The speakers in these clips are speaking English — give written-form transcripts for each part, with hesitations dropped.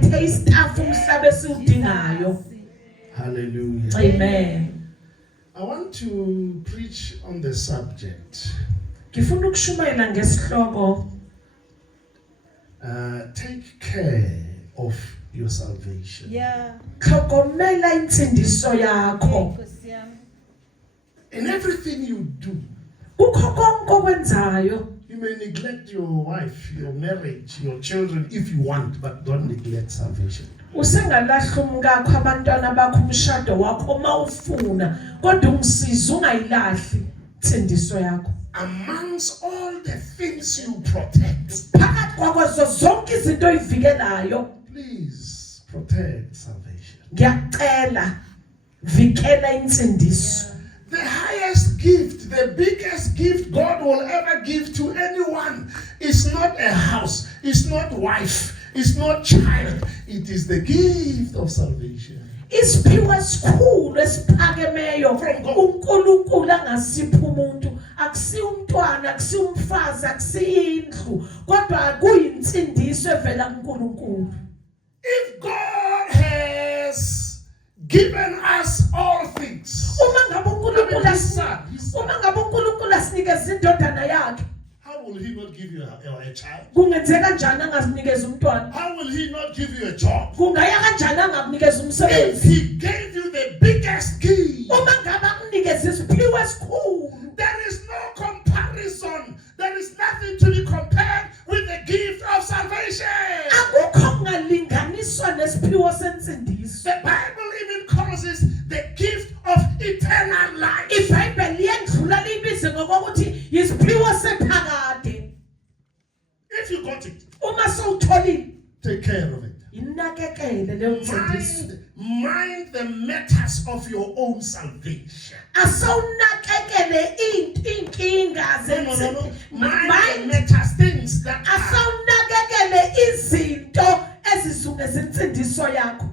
uphethe istafu umhlaba esiudingayo. Hallelujah. Amen. I want to preach on the subject. Ngifuna ukushumayela ngesihloko Take care of your salvation. Yeah. Hlokomela insindiso yakho. In everything you do, Kukho konke okwenzayo. you may neglect your wife, your marriage, your children if you want, but don't neglect salvation. Usengalahla umkakho abantwana bakho umshado wakho mawufuna kodwa ungisiza ungayilahli insindiso yakho. Amongst all the things you protect, Phakathi kwazo zonke izinto oyivikelayo, please protect salvation. ngiyacela vikela insindiso. The highest gift, the biggest gift God will ever give to anyone is not a house, it's not wife, it's not child. It is the gift of salvation. Isiphiwo esikhulu esiphakemeyo uNkulunkulu angasipha umuntu, akusiyo umntwana, akusiyo umfazi, akusiyo indlu, kodwa kuyinsindiso evela kuNkulunkulu. If God has given us all things, Uma ngabe uNkulunkulu asinikeza indodana yakhe, how will He not give you a child? kungenzeka kanjani angasinikeza umntwana? How will He not give you a job? Kungaya kanjani angakunikeza If umsebenzi? He gave you the biggest gift, Uma ngabe akunikeza isiphiwo esikhulu, there is no comparison. There is nothing to be compared with the gift of salvation. akukho kungalinganiswa nesiphiwo sensindiso. The Bible even calls it the gift of eternal life. iBhayibheli yendlula libize ngokuthi yisiphiwo sephakade. If you got it, Uma sowutholile, take care of it. inakekele leyo nsindiso. Mind the matters of your own salvation. Asawunakekele inkinga No. Mind the matters, things that are. asawunakekele izinto ezisuke zinsindiso yakho.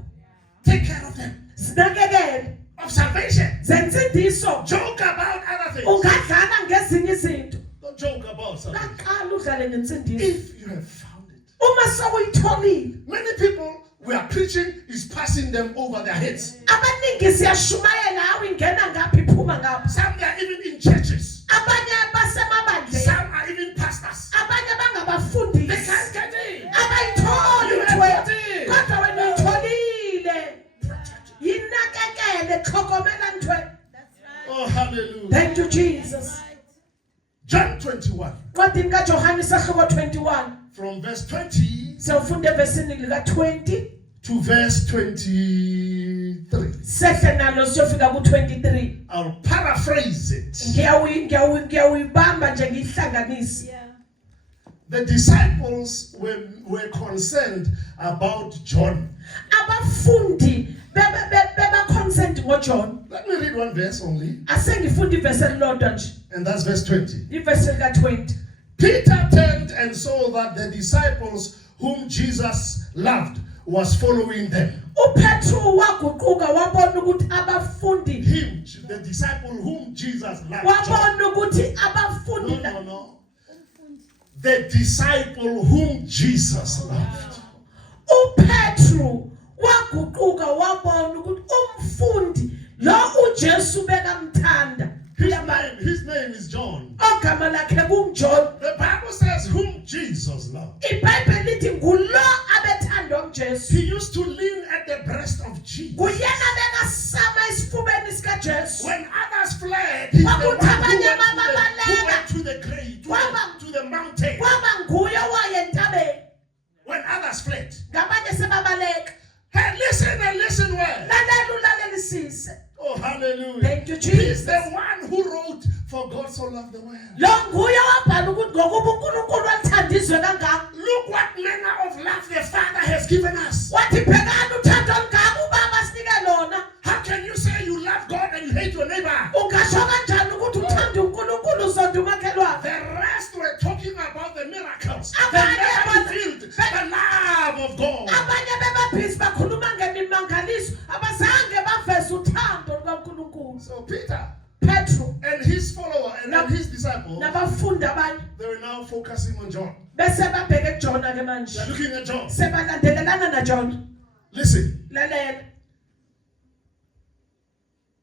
Take care of them. Sinakekele Of salvation. zensindiso. Joke about other things. Ungadlala ngezinye izinto. Don't joke about salvation. Qala udlale ngensindiso. If you have found it. Uma sowuyitholile, Many people we are preaching is passing them over their heads. abaningi siyashumayela hawe ingena ngaphi iphuma ngaphi. Some they are even in churches. Abanye basemabandleni, Some are even pastors. abanye They bangabafundisi. can't get in. Abayitholi You wena, have got it. kodwa wena uyitholile. Yinakekele, hlokomela ntwe. Oh, hallelujah. Thank you Jesus. John 21, Ncwadini kaJohane sahloko 21, from verse 20 siyofunda evesini lika 20, to verse 23. sehle nalo siyofika ku 23. I'll paraphrase it. Ngiyawuyibamba nje ngihlanganise. Yeah. The disciples were concerned about John. Abafundi beba concerned ngoJohn. Let me read one verse only, Asengifunda ivesi elilodwa nje, and that's verse 20. ivesi lika 20. Peter turned and saw that the disciples whom Jesus loved was following them. uPetru waguquka wabona ukuthi abafundi, Him, the disciple whom Jesus loved. wabona ukuthi abafundi No. The disciple whom Jesus loved. uPetru waguquka wabona ukuthi umfundi lo uJesu bekamthanda, His name is John. ogama lakhe kunguJohn. The Bible says whom Jesus loved. iBhayibheli lithi ngulo abethandwa nguJesu. He used to lean at the breast of Jesus. Kuyena bekasama esifubeni sikaJesu. When others fled, he's the one who went to the grave, to the mountain. Kwaba nguye owaye entabeni. When others fled. Ngabanye sebabaleka. Hey, listen and listen well. Lalela ulalelisise. Oh, hallelujah. Thank you, He's Jesus. the one who wrote, "For God so loved the world." Lo nguye wabhala ukuthi ngokuba uNkulunkulu wathanda izwe kangaka. Look what manner of love the Father has given us. Wathi phekani uthando olungaka uBaba asinike lona. How can you say you love God and you hate your neighbor? Ungasho kanjani ukuthi uthanda uNkulunkulu uzonda umakhelwane? The rest were talking about the miracles. They Abanye never revealed the love of God. abanye bebabhizi bakhuluma ngemimangaliso abazange baveze uthando lukaNkulunkulu. So Peter Petru and his follower and his disciples, nabafundi abanye they were now focusing on John. bese babheke kuJona ke manje. We are looking at John. Sebalandelelana na John. Listen. Lalela.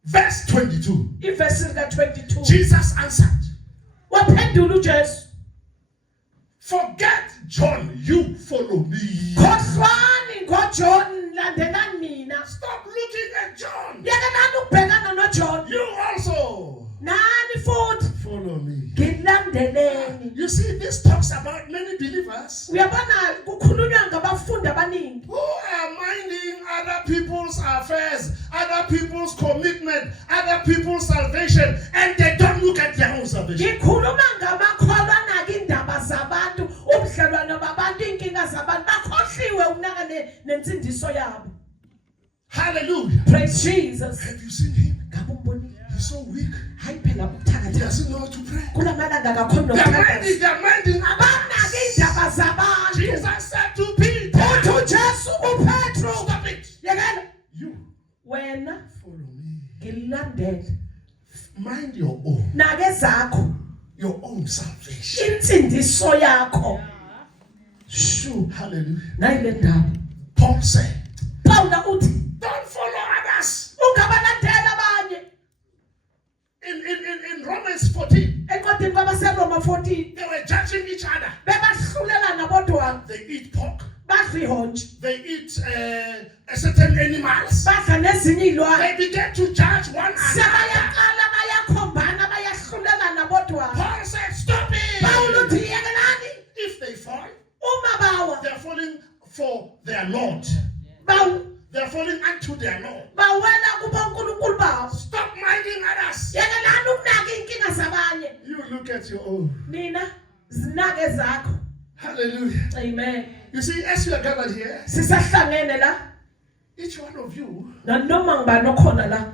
Verse 22. Iverse ka 22. Jesus answered, Waphendula uJesu. forget John, you follow me. Khohlwani ngoJohn landelani mina. Stop looking at John. Yekelani ukubhekana noJohn. You also Nani futhi follow me. ngilandeleni. You see, this talks about many believers Uyabona kukhulunywa ngabafundi abaningi who are minding other people's affairs, other people's commitment, other people's salvation, and they don't look at their own salvation. ngikhuluma ngamakholwa anaka indaba zabantu ubudlelwano babantu inkinga zabantu bakhohliwe ukunaka nensindiso yabo. Hallelujah. Praise Jesus. Have you seen him? Ngabe umbonile? He's so weak. Hayi phela He ubuthakathaka doesn't know how to pray. kulamalanga akakhona They're nokuthakaza. minding Banaka indaba zabantu. Jesus said to Peter, Uthi uJesu kuPetro. stop it. Yekela You wena follow me. ngilandele. Mind your own. Nake zakho Your own salvation. insindiso yakho. Shu. Hallelujah. Nayi le ndaba. Paul said, Pawula uthi don't follow others. ungabalandela abanye. In Romans 14, Encwadini kwabaseRoma 14 they were judging each other. bebahlulelana bodwa They eat pork. badla ihonje They eat certain animals. badla nezinye ilwane They began to judge one another. sebayaqala bayakhombana bayahlulelana bodwa. Paul said, stop Pawulo it. uthi yekelani If they fall, uma bawa they're falling for their Lord. They're falling unto their Lord. bawela kubonkulunkulu babo. Stop minding others. Yekelani ukunaka inkinga zabanye. You look at your own. Nina zinake zakho. Hallelujah. Amen. You see, as you are gathered here, Sisahlangene la each one of you nanoma ngibani okhona la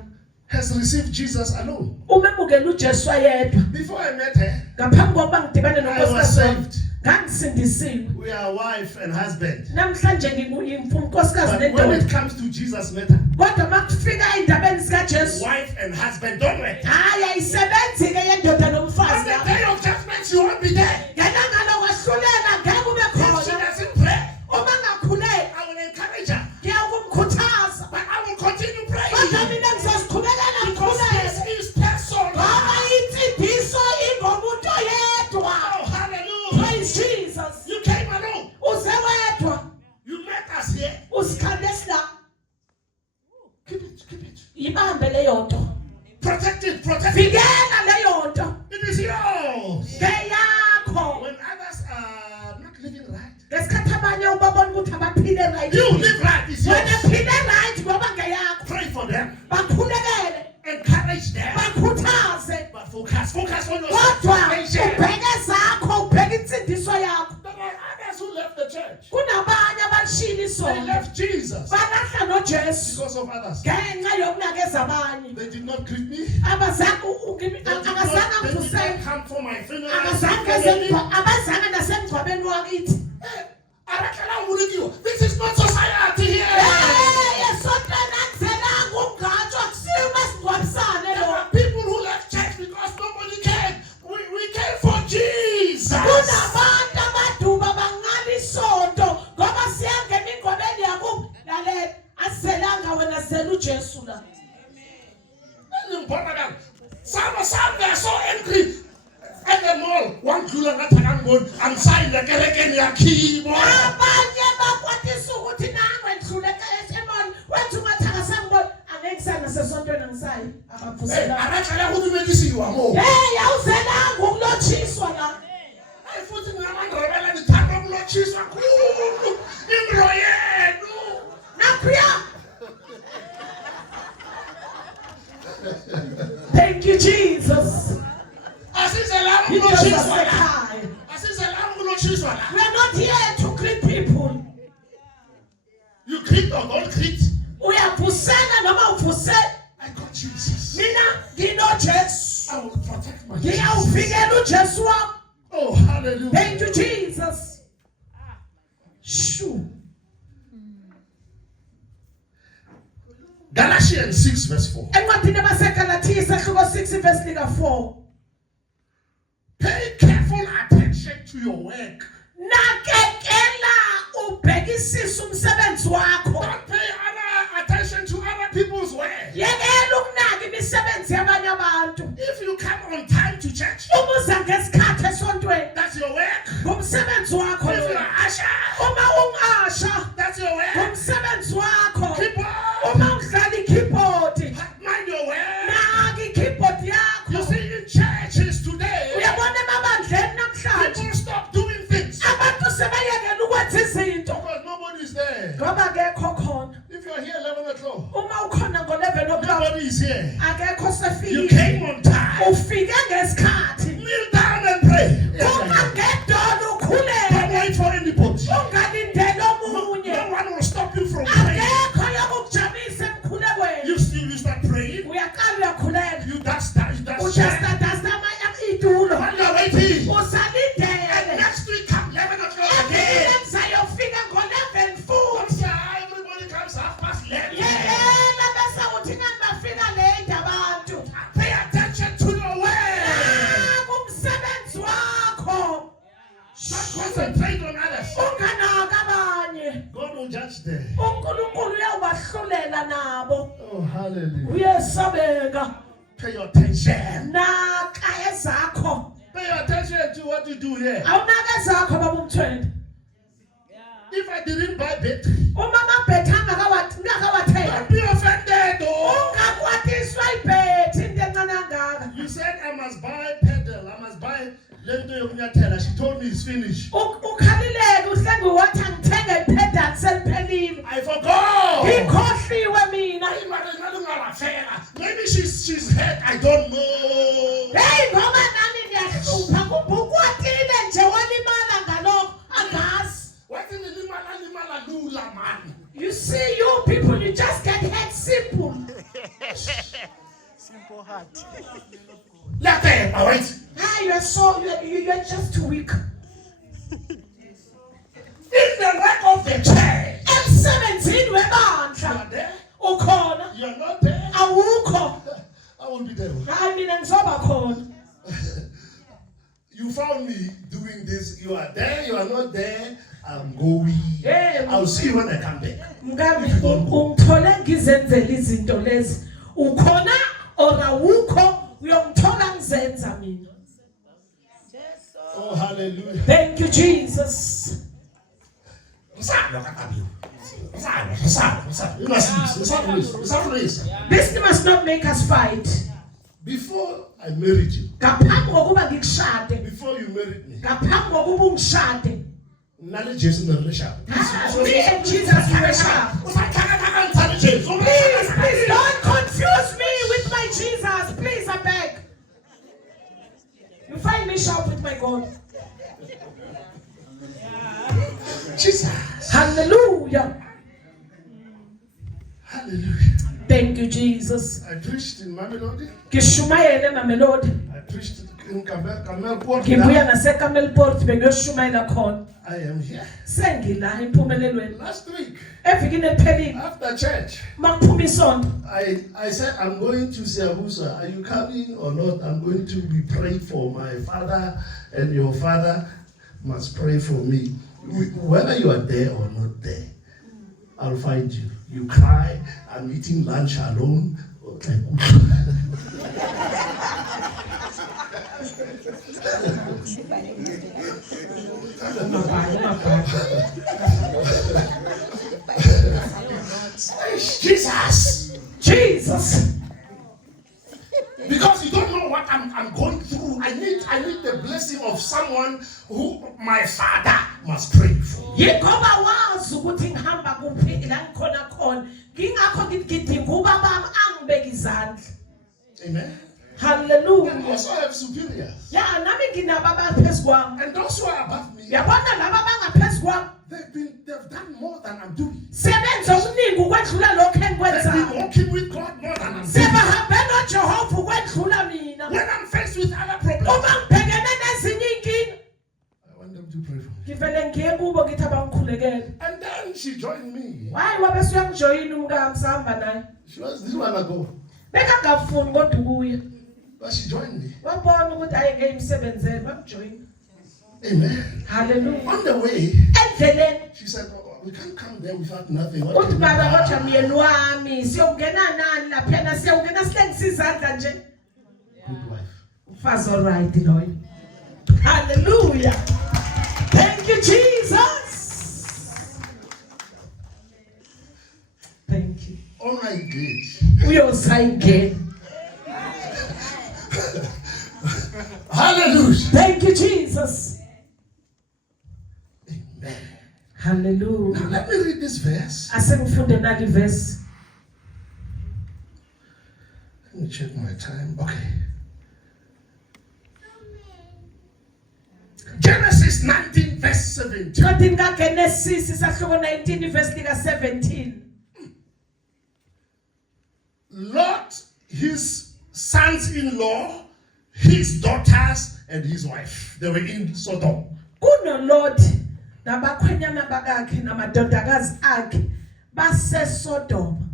has received Jesus alone. umemukela uJesu ayedwa. Before I met her, Ngaphambi kokuba ngidibane I was nonkosikazi saved. ngangisindisiwe. We are wife and husband. Namhlanje ngingumfumkosikazi But when nendoda. it comes to Jesus' matter, Kodwa makufika endabeni sikaJesu, wife and husband don't work. hayi ayisebenzi ke yendoda On nomfazi the lapha. day of judgment, you won't be there. Ngelanga lokwahlulela ngeke ube If she khona. doesn't pray, Uma ngakhuleki I will encourage her. ngiyakumkhuthaza. But I will continue Kodwa praying. mina ngizosiqhubekela Because ngikhuleke. this is personal. Ngoba insindiso ingomuntu oyedwa. Oh, hallelujah. Praise Jesus. You came alone. Uze wedwa. You met us here. Usikhande la. Keep it, keep it. Ibambe leyo nto. Protect it, protect it. Vikela leyo nto. It is yours. Ngeyakho. When others are not living right, Ngesikhathi abanye ubabona ukuthi abaphile right. you live right. It's Wena yours. phile right ngoba ngeyakho. Pray for them. Bakhulekele. Encourage them. Bakhuthaze. But focus on your Kodwa salvation. ubheke zakho, ubheke insindiso yakho. There are others who left the church. Kunabanye abashila They isonto. left Jesus Balahla noJesu. because of others. Ngenxa yokunakeza abanye. They did not greet me. Abazange They did akazange not ngivusele. come for my funeral. Abazange nasemgcwabeni wakithi. This is not society here. Esontweni akuzelanga ungatsho akusiwo masingcwabisane There lo. are people who left church because nobody came. We came for Jesus. Kunabantu abaduba bangala isonto ngoba siyangena ingcwabeni yakubo. Lalela asizelanga wena zela uJesu la. Some they are so angry. At the mall, one kula ngathakangiboni angisayile kerekeni yakhibo. Abanye bakwatisa ukuthi nangwe ndluleka esemoni wethu ungathakasangibona angeke kusana sesontweni angisayi abavusela. Akacala ukumekisiwa mo. Hey awuzelanga ukulotshiswa la. Ay futhi ngamandrebela ngithanda ukulotshiswa khulu. Ingro yenu. Nakuya. Thank you Jesus. Asizelanga Because ukulotshiswa la. asekhaya. Asizelanga ukulotshiswa la. We are not here to greet people. You greet or don't greet. Uyavusela noma uvusela. I got Jesus. Mina nginoJesu. I will protect my Jesus. Ngiyawuvikela uJesu wami. Oh, hallelujah. Thank you Jesus. Shoo. Galatians 6 verse 4. Encwadini yabaseGalathiya isahluko 6 verse lika 4. Pay careful attention to your work. Nakekela Ungabulisisa umsebenzi wakho. Don't pay other attention to other people's work. Yekela ukunaka imisebenzi yabanye abantu. If you come on time to church, Umuza ngesikhathi esontweni. that's your work. Ngumsebenzi wakho. If you're an usher, Uma ungasha. that's your work. Ngumsebenzi wakho. Keyboard, Uma udlala ikeyboard. mind your work. Naka ikeyboard You yakho. see, in churches today, Uyabona emabandleni namhlanje. people stop doing things Abantu sebayekela ukwenza izinto. because nobody's there. Ngoba akekho khona. If you're here 11 o'clock, Uma ukhona ngo-11 o'clock. nobody is here. Akekho You sefikile. came on time. Ufike ngesikhathi. Kneel down and pray. Uma ngedolo Don't ukhuleke. wait for anybody. Ungalindeli No omunye. one will stop you from praying. Akekho yokukujabisa emkhulekweni. You start praying. Uyaqala uyakhuleka. You that's itulo. While you're waiting. Usalindele. Next week come 11 o'clock again. Evile kuzayofika ngo-11 futhi. Everybody comes 11:30. Yekela bese uthi ngani bafika late abantu. Pay attention to your word. Kumsebenzi wakho. Don't concentrate on others. Unganaka abanye. God will judge them. uNkulunkulu uyawahlulela nabo. Oh, hallelujah. Uyesabeka. Pay your attention. Naka ezakho. Pay attention to what you do here. Awunaka ezakho baba umthweni. If I didn't buy battery, Uma amabhethi ngakawathenga. don't be offended. Oh. Ungakwatiswa ibhethi into encane kangaka. You said I must buy pedal. I must buy lento yokunyathela. She told me it's finished. Ukhalileke uhlenga wathi ngithenge ipedal seliphelile. I forgot. Ngikhohliwe mina. Maybe she's hurt. I don't know. Hey ngoba nami ngiyahlupha kubukwatile nje walimala ngalokho angazi. What in the limala lula man? You see, you people, you just get hurt simple. Simple heart. Let them. All right. You're just too weak. In the work of the church. M17 You are webandla. there. Ukhona. You are not there. Awukho. I will be there. Hayi mina ngizoba khona. You found me doing this. You are there. You are not there. I'm going. Hey, I'll see you when I come back. Mngami ungithole ngizenzela izinto lezi. Ukhona or awukho uyongithola ngizenza mina. Oh, hallelujah. Thank you Jesus. This must not make us fight. Before I married you, Ngaphambi kokuba ngikushade. before you married me, Ngaphambi kokuba ungishade. knowledge is in the relationship. Me and Jesus we were sharp. Please don't confuse me with my Jesus. Please, I beg. You find me sharp with my God. Jesus. Hallelujah. Hallelujah. Thank you, Jesus. I preached in Mamelodi. Ngishumayele Mamelodi. I preached in Kamelport. Ngibuya naseKamelport bengiyoshumayela khona. I am here. Sengila impumelelweni. Last week, Evikini eliphelile after church, makuphuma isonto. I said, I'm going to Siabusa. Are you coming or not? I'm going to be praying for my father, and your father must pray for me. Whether you are there or not there, I'll find you. You cry, I'm eating lunch alone. Okay. Jesus! Jesus. Because you don't know what I'm going through. I need the blessing of someone who my father must pray for. Yingoba wazi ukuthi ngihamba kuphi la ngikhona khona. Ngingakho ngidinga ubaba bami angibeke izandla. Amen. Hallelujah. And also have superiors. Ya nami nginababa phezulu kwami. And those who are above me, Yabona laba bangaphezulu kwami. they've done more than I'm doing. Sebenza okuningi ukwedlula lokho They've been engikwenzayo. walking with God more than I'm doing. Sebahambe noJehova ukwedlula mina. When I'm faced with other problems, Uma ngibhekene nezinye inkinga, I want them to pray for me. ngivele ngiye kubo ngithi abangikhulekele. And then she joined me. Hayi wabe suyangijoyina umkami sahamba naye. She was this one ago. Bekangafuni kodwa ukuya. But she joined me. Wabona ukuthi ayike imsebenzele bamjoyina. Amen. Hallelujah. On the way, Endleleni she said, oh, we can't come there without nothing. What uthi can we baba buy? kodwa myeni wami siyongena nani laphana siyongena silengisa izandla nje. Good wife. Umfazi alright loyo. Hallelujah. Thank you Jesus. Thank you. Ongayigedi. Uyosayingena. Hallelujah. Thank you Jesus. Amen. Hallelujah. Now let me read this verse. Asengifunde nali verse. Let me check my time. Okay. Genesis 19 verse 17. Chatting ka Genesis isahluko 19 verse lika 17. Lot, his sons-in-law, his daughters, and his wife. They were in Sodom. Kuno Lord nabakhwenyana bakakhe namadodakazi akhe base Sodom.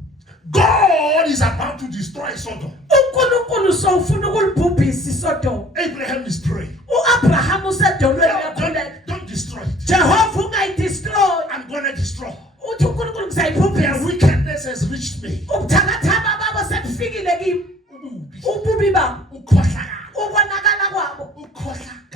God is about to destroy Sodom. uNkulunkulu sowufuna ukulibhubhisa iSodom. Abraham is praying. uAbraham usedolweni ekhuleka. Don't destroy it. Jehova ungayidestroy. I'm going to destroy. Uthi uNkulunkulu Their ngizayibhubhisa. wickedness has reached me. Ubuthakathaba babo sebufikile kimi. Ububi babo, ukonakala kwabo,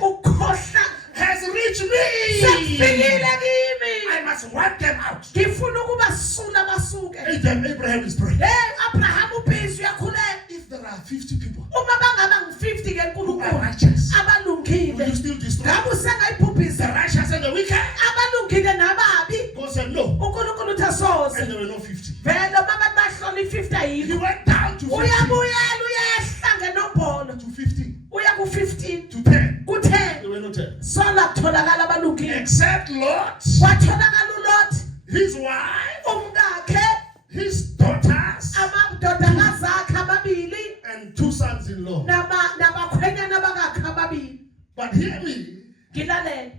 ukhohla Has reached me. sebufikile kimi. I must wipe them out. Ngifuna ukubasula basuke. Abraham is praying. Hey Abraham ubhizi uyakhuleka. If there are 50 people Uma bangaba ngu50 ke who are uNkulunkulu righteous, will abalungile. you still destroy Ngabe the usengayibhubhisa righteous and the wicked? abalungile nababi? God said no. uNkulunkulu uthi asoze. And there were no 50. Vele mama bahlola i50 He ayikho. went down to 15, Uyabuyela uyehla ngenombolo. to 15, Uya ku15 to 10. ku10. There were no 10. Sola kutholakala abalungile. Except Lot, Watholakala uLot, his wife, umkakhe, his daughters, amadodakazi akhe amabili and 2 sons-in-law. nabakhwenyana bakakhe ababili. But hear me, Ngilalele.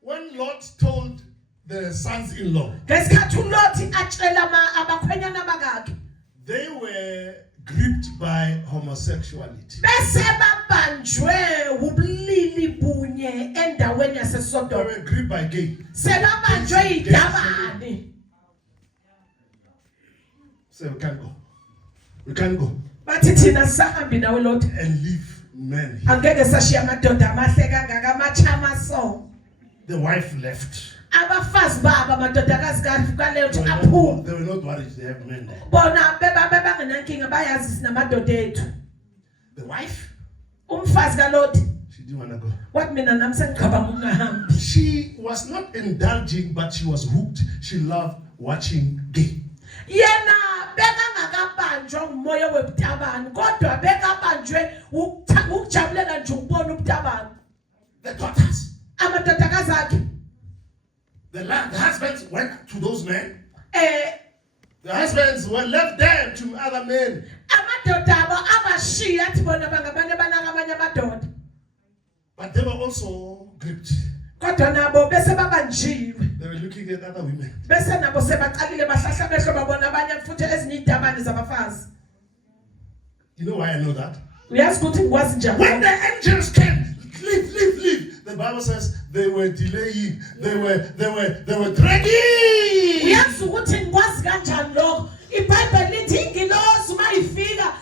when Lot told the sons-in-law, Ngesikhathi uLot atshela abakhwenyana bakakhe, they were gripped by homosexuality. bese babanjwe ubulili bunye endaweni They yaseSodom. were gripped by gay. Sebabanjwe idabane. So we can't go. We can't go Bathi thina sahambi nawe Lot. and leave men here. Angeke sashiya amadoda amahle kangaka amachama so. The wife left. Abafazi babo amadodakazi kaleyo They uthi were aphume. not worried they have men there. Bona bebangenankinga bayazi sinamadoda ethu. The wife, Umfazi kaLot she didn't want to go. wathi mina nami sengicabanga ungahambi. She was not indulging, but she was hooked. She loved watching gay. Yena bekangakabanjwa ngumoya webutabani kodwa bekabanjwe ukujabulela nje ukubona ubutabani. The daughters, Amadodakazi akhe the husbands went to those men. The husbands were left there to other men. amadoda abo abashiya athi bona bangabantu abanaka amanye amadoda. But they were also gripped. Kodwa nabo bese babanjiwe. They were looking at other women. Bese nabo sebaqalile bahlahla behlo babona abanye futhi ezinye idabane zabafazi. You know why I know that? Uyazi ukuthi ngikwazi njani? When the angels came, leave. The Bible says they were delaying. They were dragging. Uyazi ukuthi ngikwazi kanjani lokho? iBhayibheli lithi ingilosi mayifika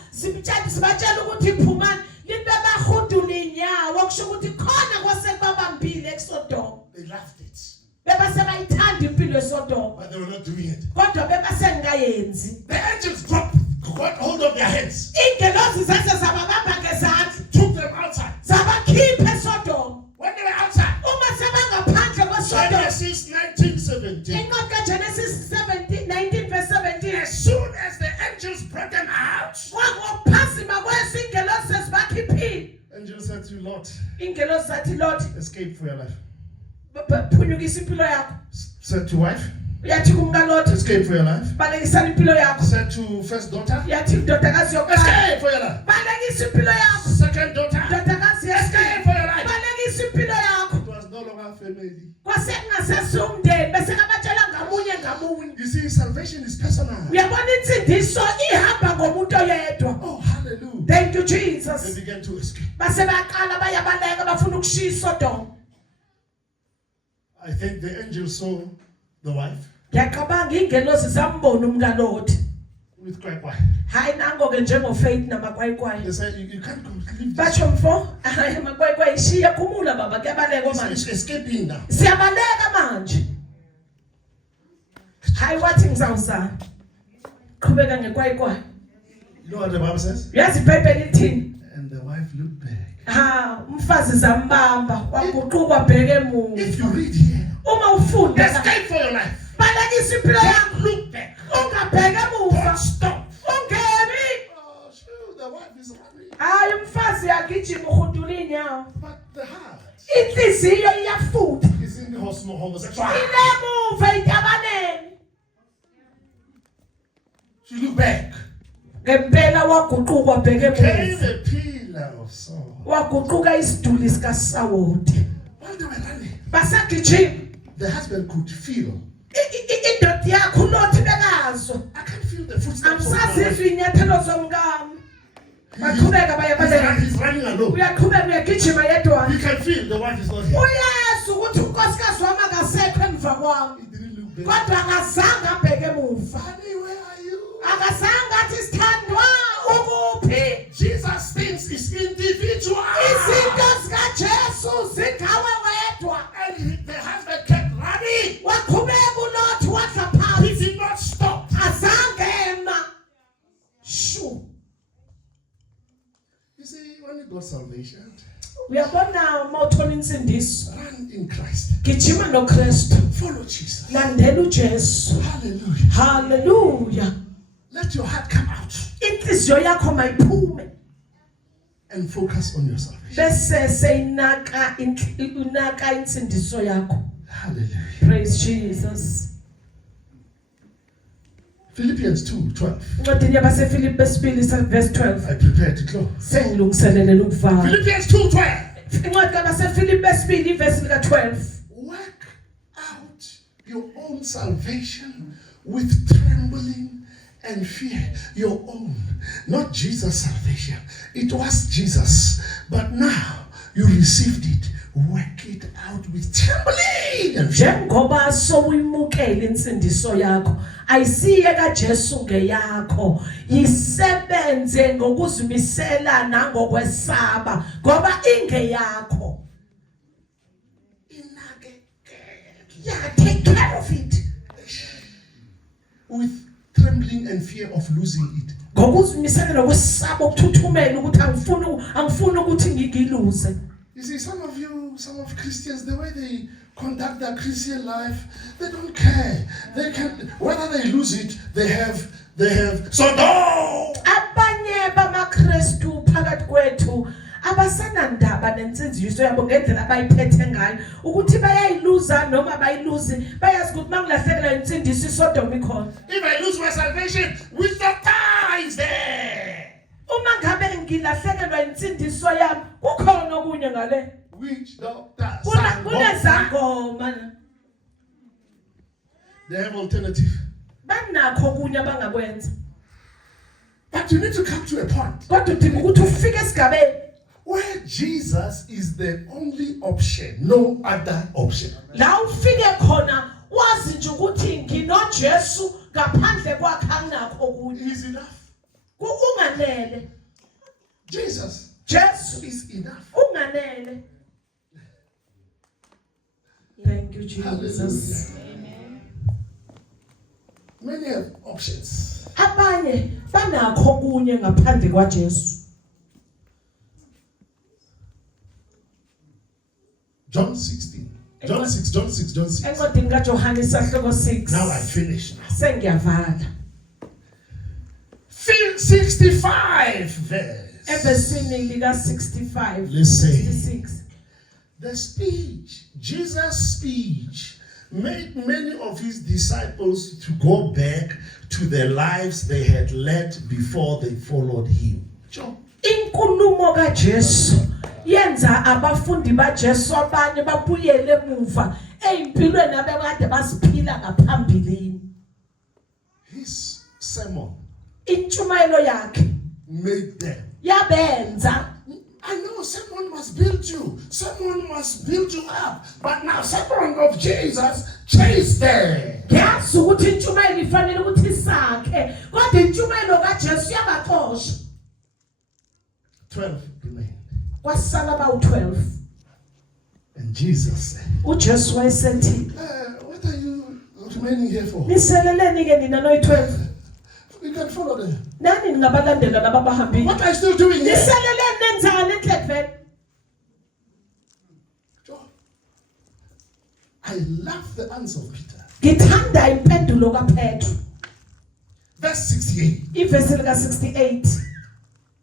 sibatshela ukuthi iphumani libe bahudula inyawo okusho ukuthi khona kwasekubambile eSodom. They laughed it. Bebase bayithanda impilo eSodom. But they were not doing it. Kodwa bebase ngayenzi. The angels got hold of their heads, Ingelosi zase zababamba ngezandla. took them outside. Zabakhipha eSodom. When they were outside, Uma sebangaphandle kweSodom. Genesis 19:17. Incwadi kaGenesis 19 verse 17. As soon as the angels brought them out, Kwakuphazima kwesi ingelosi sezibakhiphile. angel said to Lot, Ingelosi zathi Lot, escape for your life. phunyukisa impilo yakho. Said to wife, Yathi kumkaLot, escape for your life. balekisa impilo yakho. Said to first daughter, Yathi indodakazi yokuqala, escape for your life. balekisa impilo yakho. Second daughter, Indodakazi escape yesibili, for your life. balekisa impilo yakho. It was no longer family. Kwasekungasesumndeni bese kabatshela ngamunye ngamunye. You see, salvation is personal. Uyabona insindiso ihamba ngomuntu oyedwa. Oh, hallelujah. Thank you They Jesus. began to escape. Base baqala bayabaleka bafuna ukushiya iSodom. I think the angel saw the wife. Ngiyacabanga ingelosi zambona umkaloti. With kwekwe. Hayi nango ke njengoFaith namakwayikwayi. They say you can't leave this. Batsho mfo, hayi amakwayikwayi ishiya khumula baba kuyabaleka manje. It's escaping now. Siyabaleka manje. Hayi wathi ngizawuzana. Qhubeka ngekwayikwayi. You know what the Bible says? Yazi iBhayibheli lithini? And the wife looked back. Umfazi zambamba waguquka bheke emuva. If you read here, Uma ufunda escape for your life. balekisa impilo yakho. Don't look back. Ungabheke emuva. Don't stop. Ungemi. Oh, sure, the wife is running. Hayi umfazi yagijima uhudula inyawo. But the heart Inhliziyo iyafutha. is in the homosexual. Inemuva itabaneni. She looked back. Ngempela waguquka bheke Came emuva. a pillar of salt. Waguquka isiduli sikaSawoti. While they were running, Basagijima. the husband could feel. Indoda yakho unothi bekazo. I can feel the footsteps of my wife. Amsazizwe inyathelo zomkami. Baqhubeka bayabaleka. He's running alone. Uyaqhubeka uyagijima yedwa. He can feel the wife is not here. Uyazi ukuthi unkosikazi wami akasekho emva kwami. He didn't look back. Kodwa akazange abheke emuva. Honey, where are you? Akazange athi sithandwa ukuphi. Jesus thinks it's individual. Izinto zikaJesu zingawe wedwa. And the husband kept running. Waqhubeka ulothi wadla He phansi. did not stop. Azange ema. Shu. You see, when you got salvation, Uyabona uma uthola insindiso. run in Christ. Gijima noKristu. Follow Jesus. Landela uJesu. Hallelujah. Hallelujah. Let your heart come out Inhliziyo yakho mayiphume. and focus on your salvation. Bese seyinaka unaka insindiso yakho. Hallelujah. Praise Jesus. Philippians 2:12. Incwadini yabaseFilipi besibili verse 12. I prepared to close. Sengilungiselele ukuvala. Philippians 2:12. Incwadi yabaseFilipi besibili verse lika 12. Work out your own salvation with trembling and fear. Your own, not Jesus' salvation. It was Jesus, but now you received it. Work it out with trembling and fear. Njengoba sowuyimukele insindiso yakho ayisiye kaJesu ngeyakho yisebenze ngokuzimisela nangokwesaba ngoba ingeyakho. Yeah, take care of it. With trembling and fear of losing it. Ngokuzimisela nokwesaba ukuthuthumela ukuthi angifuni ukuthi ngigiluze. You see, some of Christians, the way they conduct their Christian life, they don't care. They can, whether they lose it, they have. So no. Abanye bamaKristu phakathi kwethu abasanandaba nensinziso yabo ngendlela abayiphethe ngayo ukuthi bayayiluza noma bayiluze bayazi ukuthi mangilahlekelwa insindiso isodoma ikhona. If I lose my salvation, which doctor is there? Uma ngabe ngilahlekelwa insindiso yami kukhona okunye ngale. Which doctor? Kunezangoma. They have alternative. Banakho okunye abangakwenza. But you need to come to a point Kodwa udinga ukuthi ufike esigabeni where Jesus is the only option, no other option. la ufike khona wazi nje ukuthi nginoJesu ngaphandle kwakhe anakho okunye. Is enough. Unganele. Jesus Jesu is enough. unganele. Thank you, Jesus. Hallelujah. Many have options. Abanye banakho okunye ngaphandle kwaJesu. John 16. John 6. Encwadini kaJohane isahloko 6. Now I finish now. Sengiyavala. 65 verse. Evesini lika 65. Listen. 66. The speech, Jesus' speech, made many of his disciples to go back to the lives they had led before they followed him. John. Inkulumo kaJesu yenza abafundi baJesu abanye babuyele emuva ezimpilweni abekade basiphila ngaphambilini. His sermon Intshumayelo yakhe made them. yabenza. I know someone must build you. Someone must build you up. But now someone of Jesus chased there. Ngiyazi ukuthi intshumayelo ifanele ukuthi isakhe kodwa intshumayelo kaJesu yabaxosha. 12 remained. Kwasala abawu-12. And Jesus said, uJesu wayesethi, what are you remaining here for? niseleleni ke nina noyi-12? You can follow them. Nani ningabalandela laba bahambile? What are you still doing here? Niseleleni nenzani enhlekweni? I love the answer of Peter. Ngithanda impendulo kaPetru. Verse 68. Ivesi lika-68.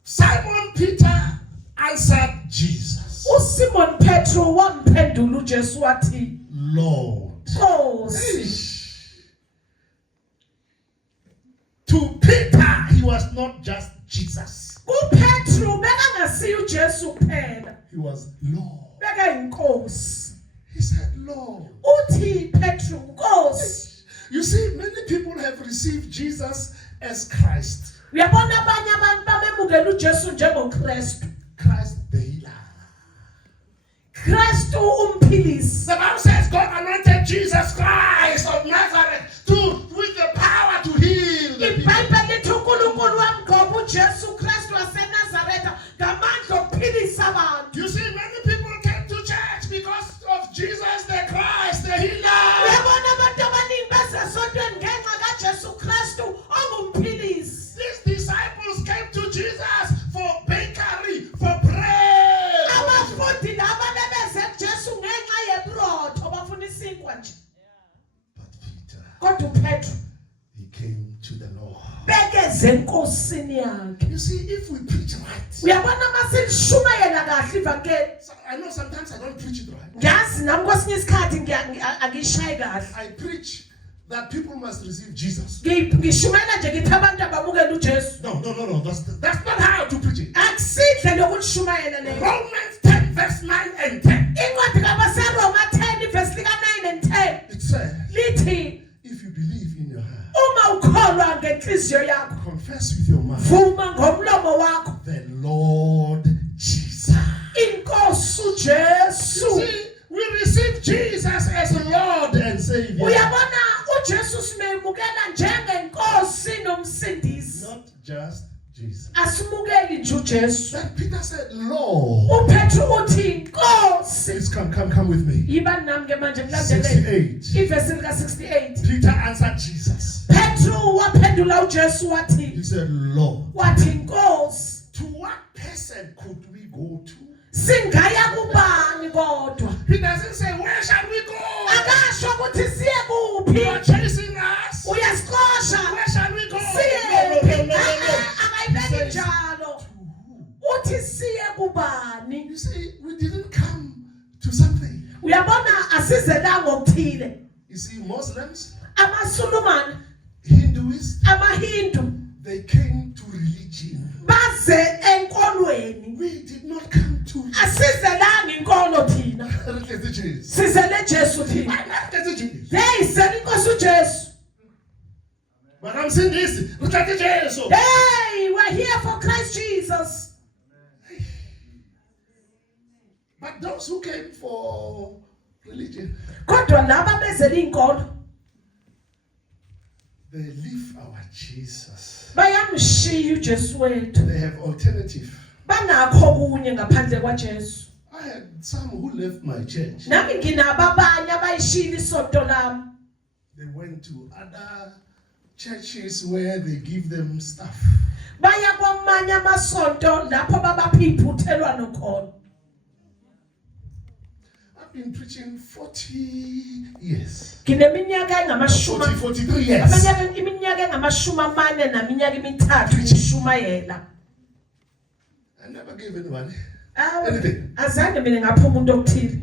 Simon Peter answered Jesus, uSimon Petru wamphendula uJesu wathi, Lord. Nkosi. To Peter, he was not just Jesus. uPetru bekangasiyo uJesu kuphela. He was Lord. Bekayinkosi. He said, Lord. Uthi Petru, Nkosi. You see, many people have received Jesus as Christ. Uyabona abanye abantu bamemukela uJesu njengoKristu. Christ the healer. Kristu umphilisi. The Bible says God anointed Jesus Christ of Nazareth with the power to heal the people. iBhayibheli lithi uNkulunkulu wamgcoba uJesu Kristu waseNazaretha ngamandla okuphilisa abantu. You see, many people came to church because of Jesus the Christ, the healer. Uyabona abantu abaningi besesontweni ngenxa kaJesu Kristu ongumphilisi. These disciples came to Jesus for bakery, for bread. Abafundi laba bebeze kuJesu ngenxa yebrotho bafuna isinkwa nje. But Peter, Kodwa uPetru he came to the Lord. bekeze enkosini yakhe. You see, if we preach right, Uyabona masilishumayela kahle ivangeli. I know sometimes I don't preach it right. Ngiyazi nami kwesinye isikhathi angishayi kahle. I preach that people must receive Jesus. Ngishumayela nje ngithi abantu abamukela uJesu. No. That's not how to preach it. Akusidle lokulishumayela leyo. Romans 10 verse 9 and 10. Incwadi kabaseRoma 10 ivesi lika-9 and 10 It says, lithi if you believe in your heart, uma ukholwa ngenhliziyo yakho, confess with your mouth, vuma ngomlomo wakho, the Lord Jesus. inkosi You uJesu. see, we receive Jesus as Lord and Savior. Uyabona uJesu simemukela njengenkosi nomsindisi. Not just Jesus. Asimukeli nje uJesu. Then Peter said, Lord. uPetru uthi inkosi. Says, come with me. Yiba nami ke manje ngilandelele. 68. Ivesi lika-68. Peter answered Jesus. Petru waphendula uJesu wathi, He said, Lord. wathi inkosi. To what person could we go to? Singaya kubani kodwa? He doesn't say, where shall we go? Akasho ukuthi siye You kuphi? are chasing us. Uyasiqosha. Where shall we go? Siye. No. Akayibeki He says, njalo. to who? Uthi siye kubani? You see, we didn't come to something. Uyabona asizelanga okuthile. You see, Muslims, AmaSulumane, Hindus, amaHindu they came to religion. baze enkolweni. We did not come to Asizelanga inkolo thina. religion. Sizele Jesu thina. Why not religion? Hey, sele inkosi uJesu. But I'm saying this, religion. Hey, we're here for Christ Jesus. But those who came for religion, Kodwa laba bezele inkolo they leave our Jesus. bayamshiya uJesu wethu. They have alternative. Banakho okunye ngaphandle kwaJesu. I had some who left my church. Nami nginabo abanye abayishila isonto lami. They went to other churches where they give them stuff. Baya kwamanye amasonto lapho babaphi iphuthelwano khona. I've been preaching 40 years. Ngineminyaka engamashumi 43 years. iminyaka engamashumi amane naminyaka imithathu ngishumayela. I never gave anyone. Azange mina ngapha umuntu okuthile.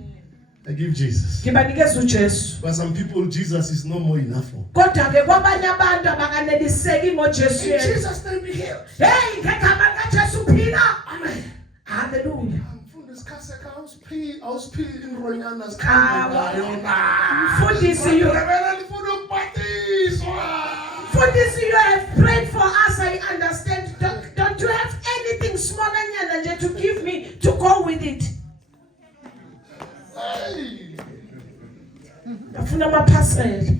I give Jesus. Ngibanikeza uJesu. But some people, Jesus is no more enough for. Kodwa ke kwabanye abantu abakaneliseki ngoJesu In yena. Jesus' name be healed. Hey, ngegama likaJesu phila. Amen. Hallelujah. I was peeing in Royana's Mfundisi, you have prayed for us, I understand. Don't you have anything smaller than to give me to bafuna amaphasela.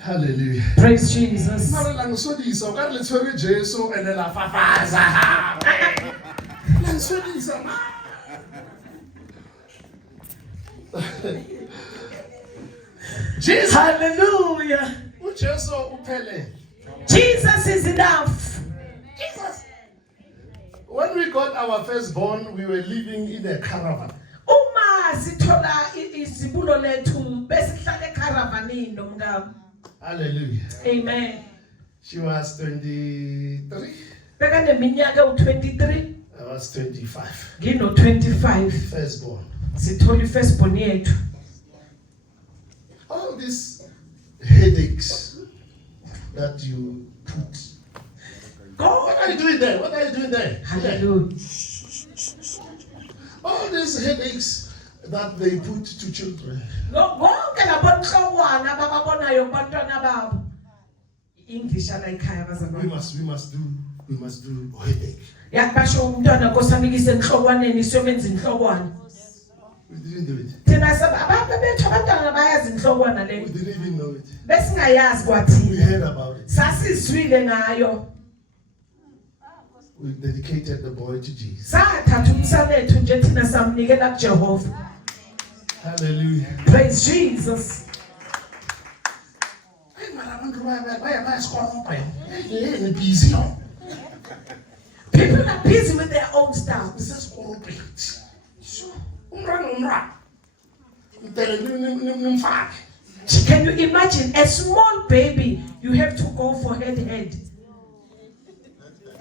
Hallelujah. Praise Jesus. Mara la ngisodisa ka le tshwere Jesu ene la fafaza. La ngisodisa ma. Jesus. Hallelujah. uJesu uphele. Jesus is enough. Jesus. When we got our firstborn, we were living in a caravan. Uma sithola izibulo lethu besihlala eCaravanini nomngam. Hallelujah. Amen. She was 23. Bekaneminyaka u23, I was 25. ngino 25. Firstborn. Sithola ifirstborn yethu. All these headaches that you put. Go. What are you doing there? What are you doing there? Hallelujah. All these headaches that they put to children. Konke labonhlokwana bababonayo kubantwana babo. English alayikhaya bazalwane. We must do headache. Yakubasho umntwana kosamikise enhlokwaneni siyomenza inhlokwana. We didn't do it. Thina abantu bethu abantwana bayazi inhlokwana le. We didn't even know it. Besingayazi We kwathina. heard about it. Sasizwile ngayo. We dedicated the boy to Jesus. Sathatha umsanethu nje thina samnikela kuJehova. Hallelujah. Praise Jesus. People are busy with their own stuff. Can you imagine a small baby? You have to go for head.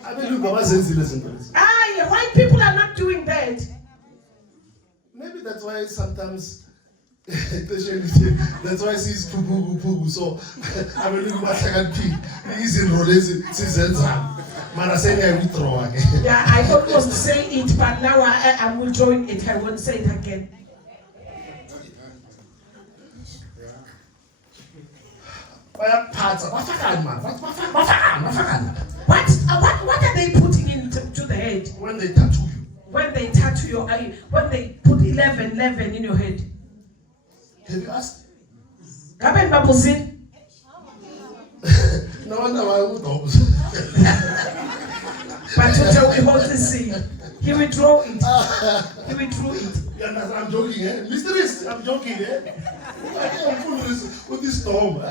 Aye, why people are not doing that? Maybe that's why sometimes that's why she's poo. So I mean, he's in Rolezi. Mara saying I withdraw again. Yeah, I almost say it, but now I'm withdrawing it. I won't say it again. What are they putting into the head? When they tattoo you. When they tattoo your eye, when they put 11 in your head. Have you asked? Gaben babusin. No wonder why I would hope. But we hold the seed. He withdrew it. He withdrew it. Yeah, I'm joking, eh? Mistress, I'm joking, eh? I'm full with this storm.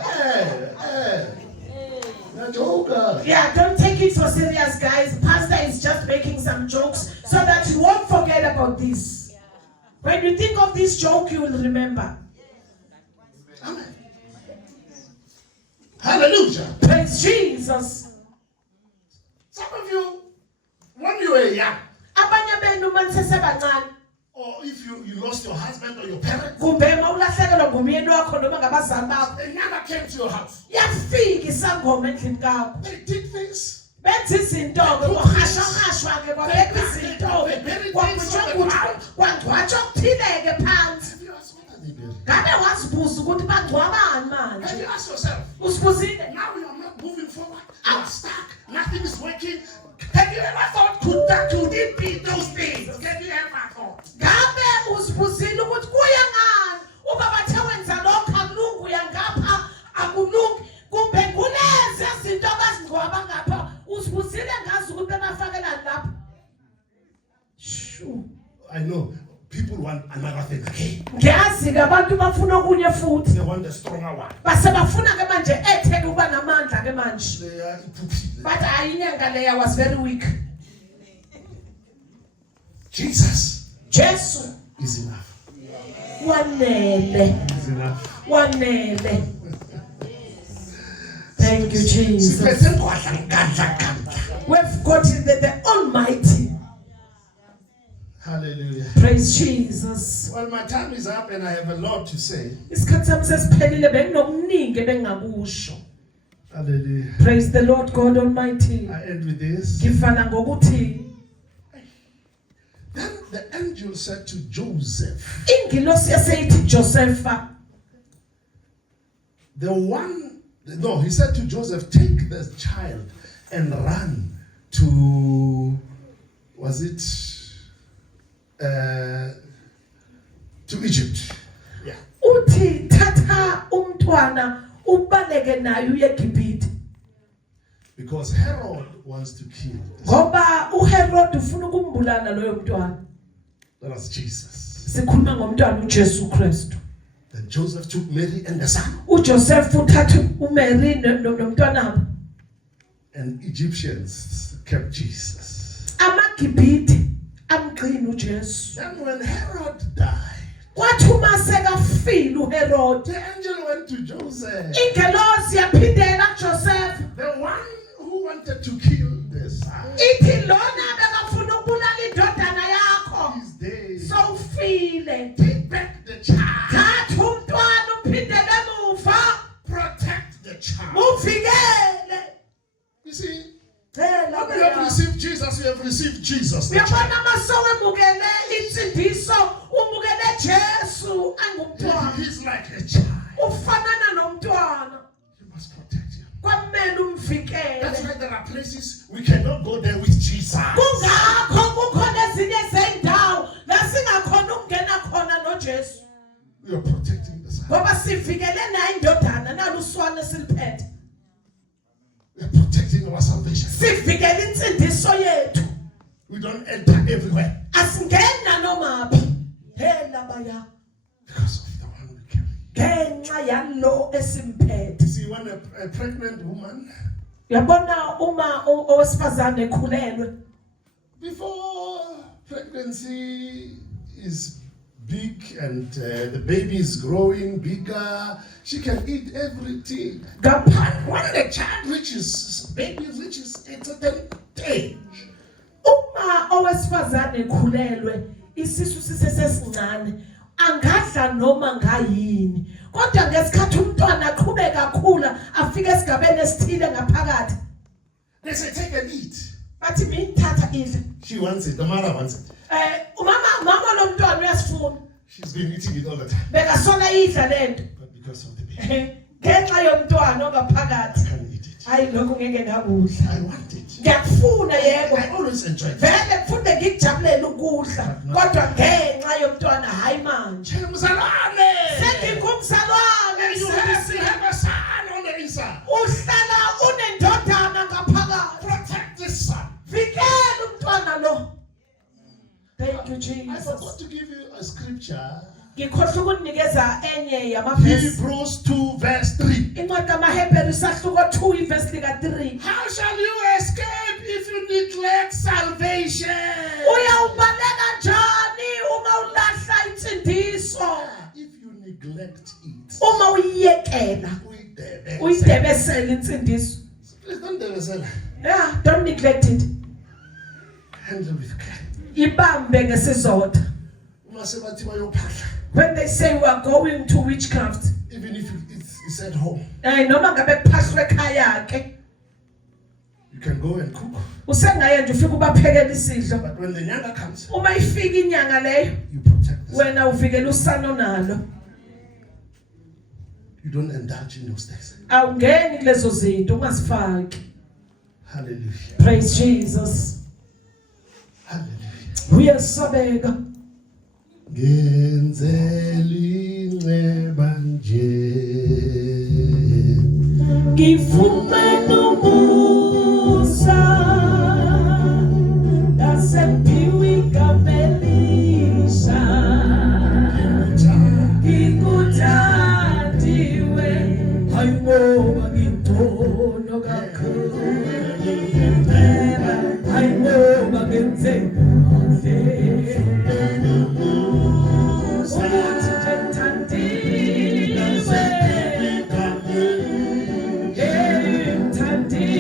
Joker. Yeah, don't take it so serious, guys. Pastor is just making some jokes so that you won't forget about this. When you think of this joke, you will remember. Amen. Hallelujah. Praise Jesus. Some of you, when you were young, Abanye benu mansesebancane, or if you lost your husband or your parents, kumbe mawulahlekelwa ngumyeni wakho noma ngabazali bakho, they never came to your house. yafika isangoma endlini kakho. They did things. Benza izinto-ke kwahashwahashwa-ke kwabekwa izinto-ke kwangcwatshwa okuthile-ke phansi. Have you asked what are they doing? Ngabe wazibuza ukuthi bangcwabani Have manje? you asked yourself? Uzibuzile? Now you are not moving forward. You are stuck. Nothing is working. Have you ever thought could it be those things? Have you ever thought? Ngabe uzibuzile ukuthi kuya ngani? Uma bathe wenza lokho akulungi uya ngapha akulungi kumbe kulezi izinto abazingcwaba ngapha uzibuzile ngazi ukuthi bebafakelani lapha? Sure. I know people want another thing again. Ngiyazi-ke abantu bafuna okunye futhi. They want a stronger one. Base bafuna-ke manje etheke ukuba namandla-ke manje. They are poopy. But hayi inyanga leya was very weak. Jesus Jesu is enough. wanele. Is enough. Wanele. Thank you, Jesus. We've got the Almighty. Hallelujah. Praise Jesus. Well, my time is up and I have a lot to say. Isikhathi sami sesiphelile benginokuningi bengingakusho. Hallelujah. Praise the Lord God Almighty. I end with this. Ngifana ngokuthi Then the angel said to Joseph, ingilosi yaseyithi Josepha, he said to Joseph, take the child and run to, to Egypt. Yeah. uthi thatha umntwana ubaleke naye uyeGibhithe because Herod wants to kill this. ngoba uHerod ufuna ukumbulala loyo mntwana. That was Jesus. Sikhuluma ngomntwana uJesu Kristu. Then Joseph took Mary and the son. uJoseph uthatha uMary nomntwana And Egyptians kept Jesus. amaGibhithe amgcina uJesu. Then when Herod died, Kwathi uma sekafile uHerod, the angel went to Joseph, ingelosi yaphindela kuJoseph the one who wanted to kill the son. ithi lona bekafuna ukubulala indodana yakho His days. sowufile. Take back the child. Thatha umntwana uphindele emuva Protect the child. uvikele. You see, Cela when you have wena. received Jesus, you have received Jesus. The child. Uyabona masowemukele insindiso umukele Jesu angumntwana. He's like a child. Ufanana nomntwana. You must protect him. Kwamele That's umvikele. why there are places we cannot go there with Jesus. Kungakho kukhona ezinye zendawo la singakhona ukungena khona noJesu. We are protecting the son. Ngoba sivikele naye indodana naluswane siliphethe. We are protecting our salvation. Sivikele insindiso yethu. We don't enter everywhere Asingena nomaphi. Hela baya. because of the one we carry. Ngenxa yalo esimphethe. You see, when a pregnant woman, Yabona uma owesifazane ekhulelwe before pregnancy is big and the baby is growing bigger, she can eat everything. ngaphandle When the child reaches, baby reaches a certain age, uma owesifazane ekhulelwe isisu sisesesincane angadla noma ngayini kodwa ngesikhathi umntwana aqhubeka kakhula afike esigabeni esithile ngaphakathi they say take and eat. bathi mithatha idle She wants it, the mother wants it. mama lo mntwana uyasifuna She's been eating it all the time. bekasona idla lento But because of the baby, ngenxa yomntwana ongaphakathi I can't eat it. hayi lokho ngeke ngakudla I want it. ngiyakufuna yebo I always enjoy it. vele kufunde ngikujabulela ukudla kodwa ngenxa yomntwana hayi manje Mzalwane! sengingumzalwane You have a son on the inside. uhlala unendodana ngaphakathi Protect this son. vikela umntwana lo. Thank you I Jesus. forgot to give you a scripture. Ngikhohle ukunikeza enye yamavesi. Hebrews 2 verse 3. Incwadi kaMahebheru isahluko 2 ivesi lika 3. How shall you escape if you neglect salvation? Uyawubaleka njani uma ulahla insindiso? If you neglect it, Uma uyiyekela, uyidebesela insindiso. please don't devil. Yeah, don't neglect it. Handle with care. Ibambe ngesizotha. When they say we are going to witchcraft, Even if it's at home, noma ngabe kuphahlwe ekhaya ke, you can go and cook. usengaya nje ufika ubaphekela isidlo. But when the nyanga comes, Uma ifika inyanga leyo, you protect this. wena uvikela usana nalo. You don't indulge in those things. Awungeni kulezo zinto ungazifaki. Hallelujah. Praise Jesus. Hallelujah. Uyasabeka. Ngenzeli nceba nje. Ngifumene umusa nasemphiwe ikamelisha ngikuthandiwe hayi ngoba nginthono kakhulu hayi ngoba ngenze kahle ukuthi nje ngithandiwe ngithandiwe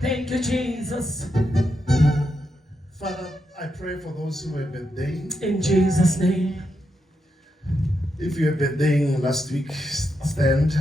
Thank you, Jesus. Father, I pray for those who have been birthday. In Jesus' name. If you have been birthday last week, stand.